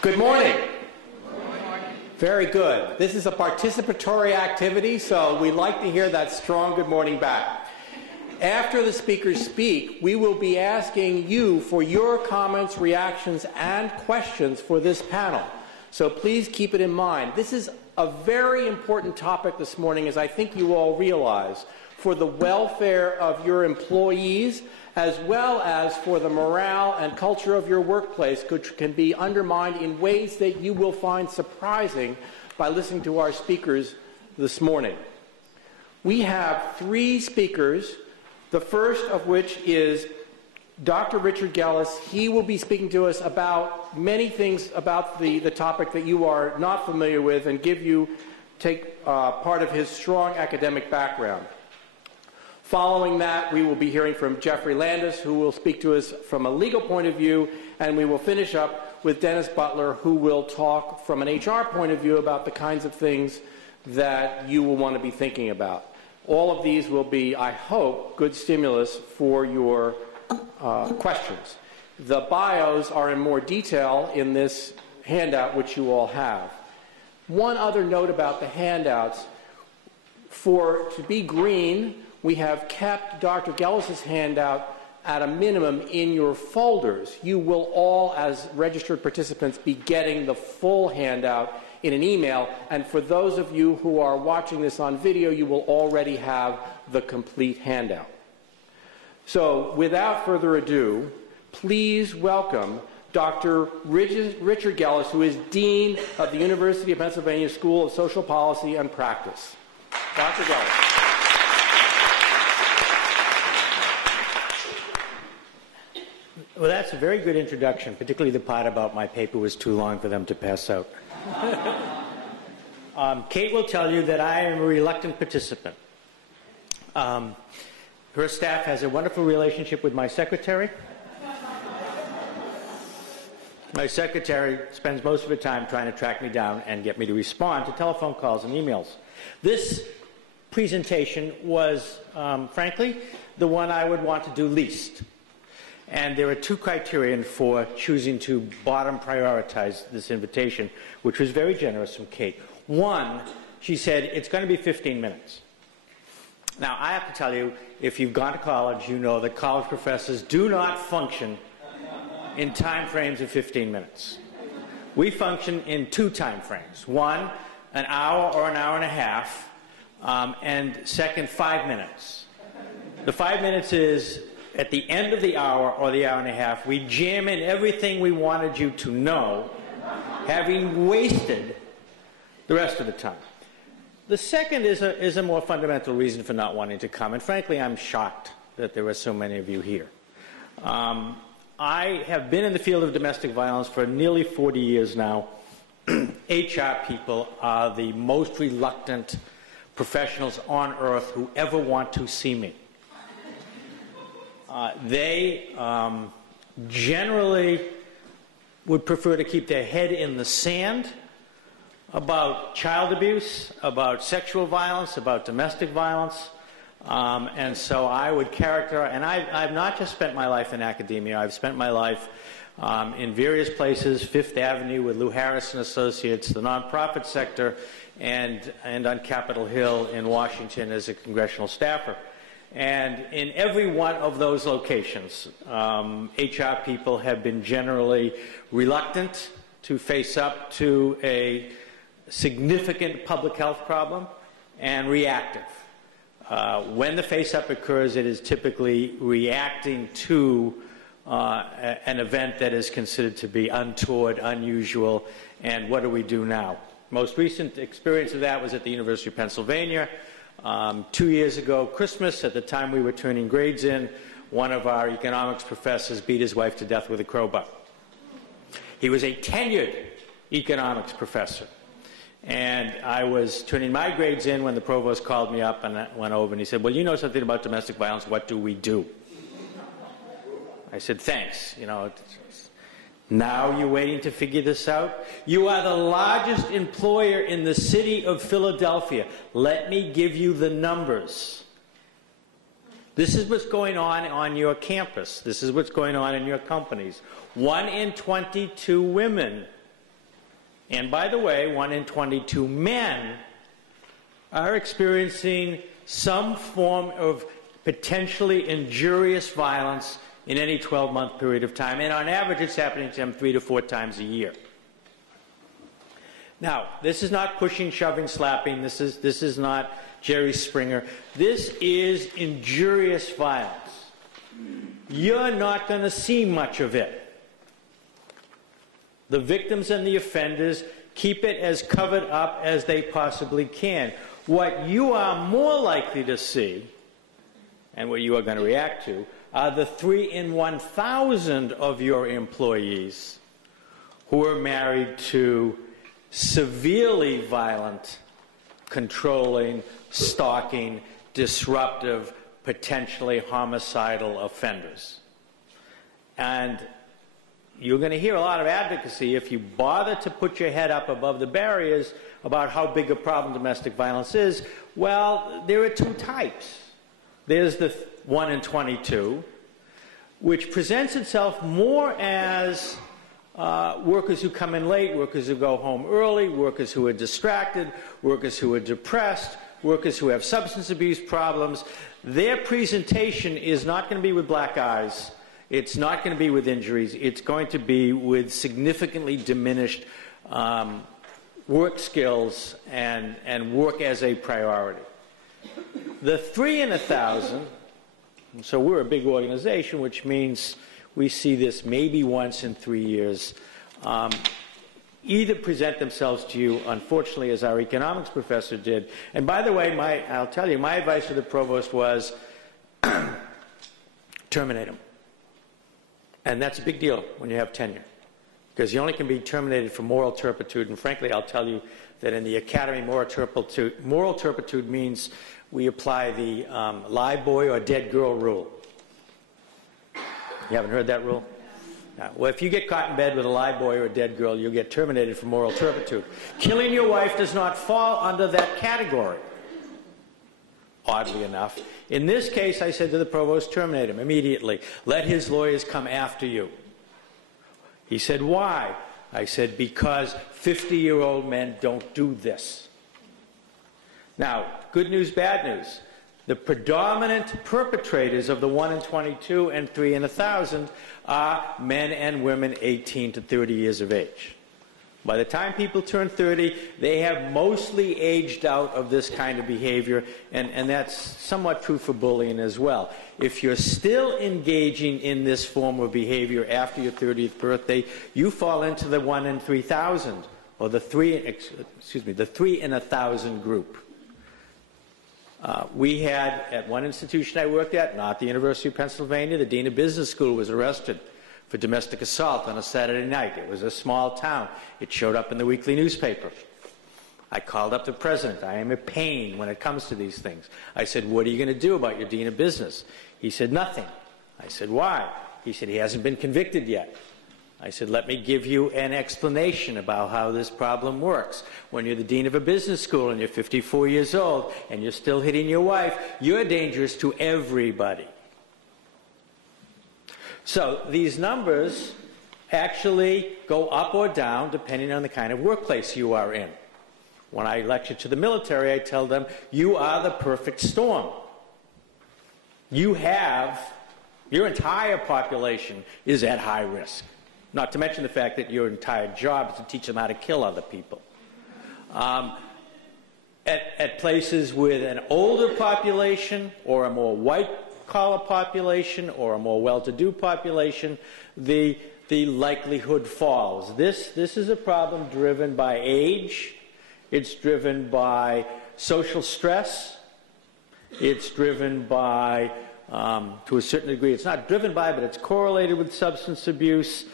Good morning. Very good. This is a participatory activity, so we'd like to hear that strong good morning back. After the speakers speak, we will be asking you for your comments, reactions, and questions for this panel. So please keep it in mind. This is a very important topic this morning, as I think you all realize, for the welfare of your employees, as well as for the morale and culture of your workplace, which can be undermined in ways that you will find surprising by listening to our speakers this morning. We have three speakers, the first of which is Dr. Richard Gellis. He will be speaking to us about many things about the topic that you are not familiar with and take part of his strong academic background. Following that, we will be hearing from Jeffrey Landis, who will speak to us from a legal point of view, and we will finish up with Dennis Butler, who will talk from an HR point of view about the kinds of things that you will want to be thinking about. All of these will be, I hope, good stimulus for your questions. The bios are in more detail in this handout, which you all have. One other note about the handouts. To be green, we have kept Dr. Gellis' handout at a minimum in your folders. You will all, as registered participants, be getting the full handout in an email, and for those of you who are watching this on video, you will already have the complete handout. So, without further ado, please welcome Dr. Richard Gellis, who is Dean of the University of Pennsylvania School of Social Policy and Practice. Dr. Gellis. Well, that's a very good introduction, particularly the part about my paper was too long for them to pass out. Kate will tell you that I am a reluctant participant. Her staff has a wonderful relationship with my secretary. My secretary spends most of her time trying to track me down and get me to respond to telephone calls and emails. This presentation was, frankly, the one I would want to do least. And there are two criterion for choosing to bottom prioritize this invitation, which was very generous from Kate. One, she said, it's going to be 15 minutes. Now, I have to tell you, if you've gone to college, you know that college professors do not function in time frames of 15 minutes. We function in two time frames. One, an hour or an hour and a half, and second, 5 minutes. The 5 minutes is at the end of the hour or the hour and a half, we jam in everything we wanted you to know, having wasted the rest of the time. The second is a more fundamental reason for not wanting to come, and frankly, I'm shocked that there are so many of you here. I have been in the field of domestic violence for nearly 40 years now. HR people are the most reluctant professionals on earth who ever want to see me. They generally would prefer to keep their head in the sand about child abuse, about sexual violence, about domestic violence. And so I would characterize, and I've not just spent my life in academia, I've spent my life in various places, Fifth Avenue with Lou Harris and Associates, the nonprofit sector, and on Capitol Hill in Washington as a congressional staffer. And in every one of those locations, HR people have been generally reluctant to face up to a significant public health problem and reactive. When the face-up occurs, it is typically reacting to an event that is considered to be untoward, unusual, and what do we do now? Most recent experience of that was at the University of Pennsylvania. 2 years ago, Christmas, at the time we were turning grades in, one of our economics professors beat his wife to death with a crowbar. He was a tenured economics professor. And I was turning my grades in when the provost called me up and I went over and he said, well, you know something about domestic violence, what do we do? I said, thanks. You know, now you're waiting to figure this out? You are the largest employer in the city of Philadelphia. Let me give you the numbers. This is what's going on your campus. This is what's going on in your companies. 1 in 22 women And by the way, 1 in 22 men are experiencing some form of potentially injurious violence in any 12-month period of time. And on average, it's happening to them 3 to 4 times a year. Now, this is not pushing, shoving, slapping. This is not Jerry Springer. This is injurious violence. You're not going to see much of it. The victims and the offenders keep it as covered up as they possibly can. What you are more likely to see, and what you are going to react to, are the 3 in 1,000 of your employees who are married to severely violent, controlling, stalking, disruptive, potentially homicidal offenders. And you're going to hear a lot of advocacy if you bother to put your head up above the barriers about how big a problem domestic violence is. Well, there are 2 types. There's the 1 in 22, which presents itself more as workers who come in late, workers who go home early, workers who are distracted, workers who are depressed, workers who have substance abuse problems. Their presentation is not going to be with black eyes. It's not going to be with injuries. It's going to be with significantly diminished work skills and work as a priority. The 3 in 1,000, so we're a big organization, which means we see this maybe once in 3 years, either present themselves to you, unfortunately, as our economics professor did. And by the way, I'll tell you, my advice to the provost was terminate them. And that's a big deal when you have tenure, because you only can be terminated for moral turpitude. And frankly, I'll tell you that in the academy, moral turpitude means we apply the live boy or dead girl rule. You haven't heard that rule? No. Well, if you get caught in bed with a live boy or a dead girl, you'll get terminated for moral turpitude. Killing your wife does not fall under that category, oddly enough. In this case, I said to the provost, terminate him immediately. Let his lawyers come after you. He said, why? I said, because 50-year-old men don't do this. Now, good news, bad news. The predominant perpetrators of the 1 in 22 and 3 in 1,000 are men and women 18 to 30 years of age. By the time people turn 30, they have mostly aged out of this kind of behavior, and that's somewhat true for bullying as well. If you're still engaging in this form of behavior after your 30th birthday, you fall into the 1 in 3,000, or the 3 in 1,000 group. We had, at one institution I worked at, not the University of Pennsylvania, the dean of business school was arrested for domestic assault on a Saturday night. It was a small town. It showed up in the weekly newspaper. I called up the president. I am a pain when it comes to these things. I said, what are you going to do about your dean of business? He said, nothing. I said, why? He said, he hasn't been convicted yet. I said, let me give you an explanation about how this problem works. When you're the dean of a business school and you're 54 years old and you're still hitting your wife, you're dangerous to everybody. So these numbers actually go up or down depending on the kind of workplace you are in. When I lecture to the military, I tell them, you are the perfect storm. You have, your entire population is at high risk. Not to mention the fact that your entire job is to teach them how to kill other people. At places with an older population or a more white-collar population or a more well-to-do population, the likelihood falls. This is a problem driven by age. It's driven by social stress. It's driven by, to a certain degree, it's not driven by, but it's correlated with substance abuse.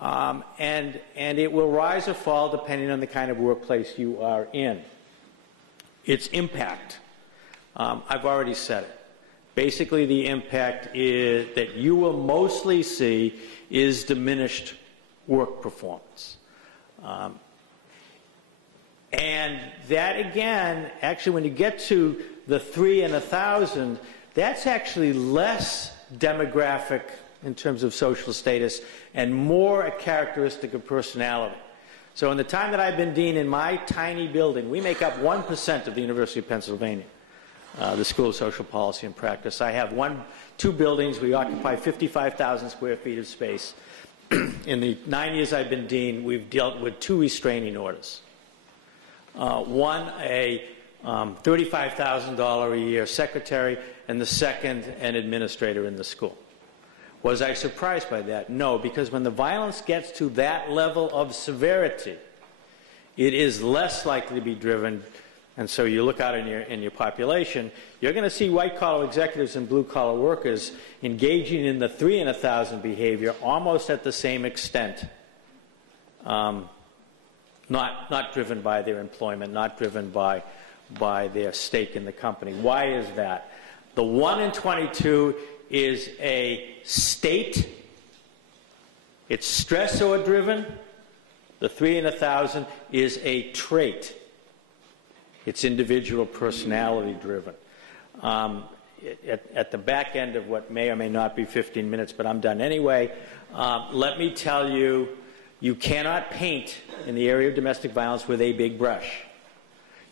And it will rise or fall depending on the kind of workplace you are in. Its impact, I've already said it. Basically, the impact is that you will mostly see is diminished work performance. And that, again, actually, when you get to the 3 in 1,000, that's actually less demographic in terms of social status and more a characteristic of personality. So in the time that I've been dean in my tiny building, we make up 1% of the University of Pennsylvania, the School of Social Policy and Practice. I have two buildings. We occupy 55,000 square feet of space. In the 9 years I've been dean, we've dealt with 2 restraining orders. One, a $35,000 a year secretary, and the second, an administrator in the school. Was I surprised by that? No, because when the violence gets to that level of severity, it is less likely to be driven. And so you look out in your population, you're going to see white-collar executives and blue-collar workers engaging in the 3 in 1,000 behavior almost at the same extent. Not driven by their employment, not driven by their stake in the company. Why is that? The 1 in 22 is a state. It's stressor-driven. The 3 in 1,000 is a trait. It's individual personality-driven. At the back end of what may or may not be 15 minutes, but I'm done anyway, let me tell you, you cannot paint in the area of domestic violence with a big brush.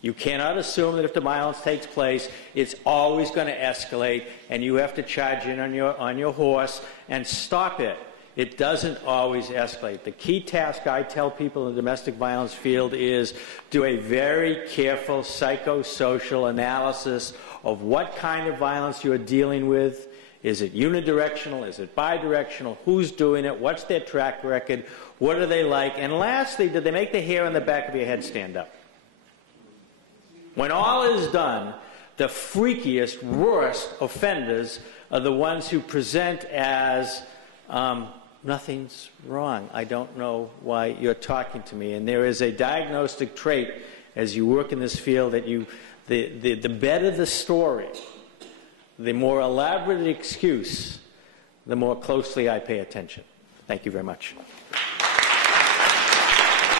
You cannot assume that if the violence takes place, it's always going to escalate, and you have to charge in on your horse and stop it. It doesn't always escalate. The key task I tell people in the domestic violence field is do a very careful psychosocial analysis of what kind of violence you're dealing with. Is it unidirectional? Is it bidirectional? Who's doing it? What's their track record? What are they like? And lastly, do they make the hair on the back of your head stand up? When all is done, the freakiest, worst offenders are the ones who present as nothing's wrong. I don't know why you're talking to me. And there is a diagnostic trait as you work in this field that the better the story, the more elaborate the excuse, the more closely I pay attention. Thank you very much.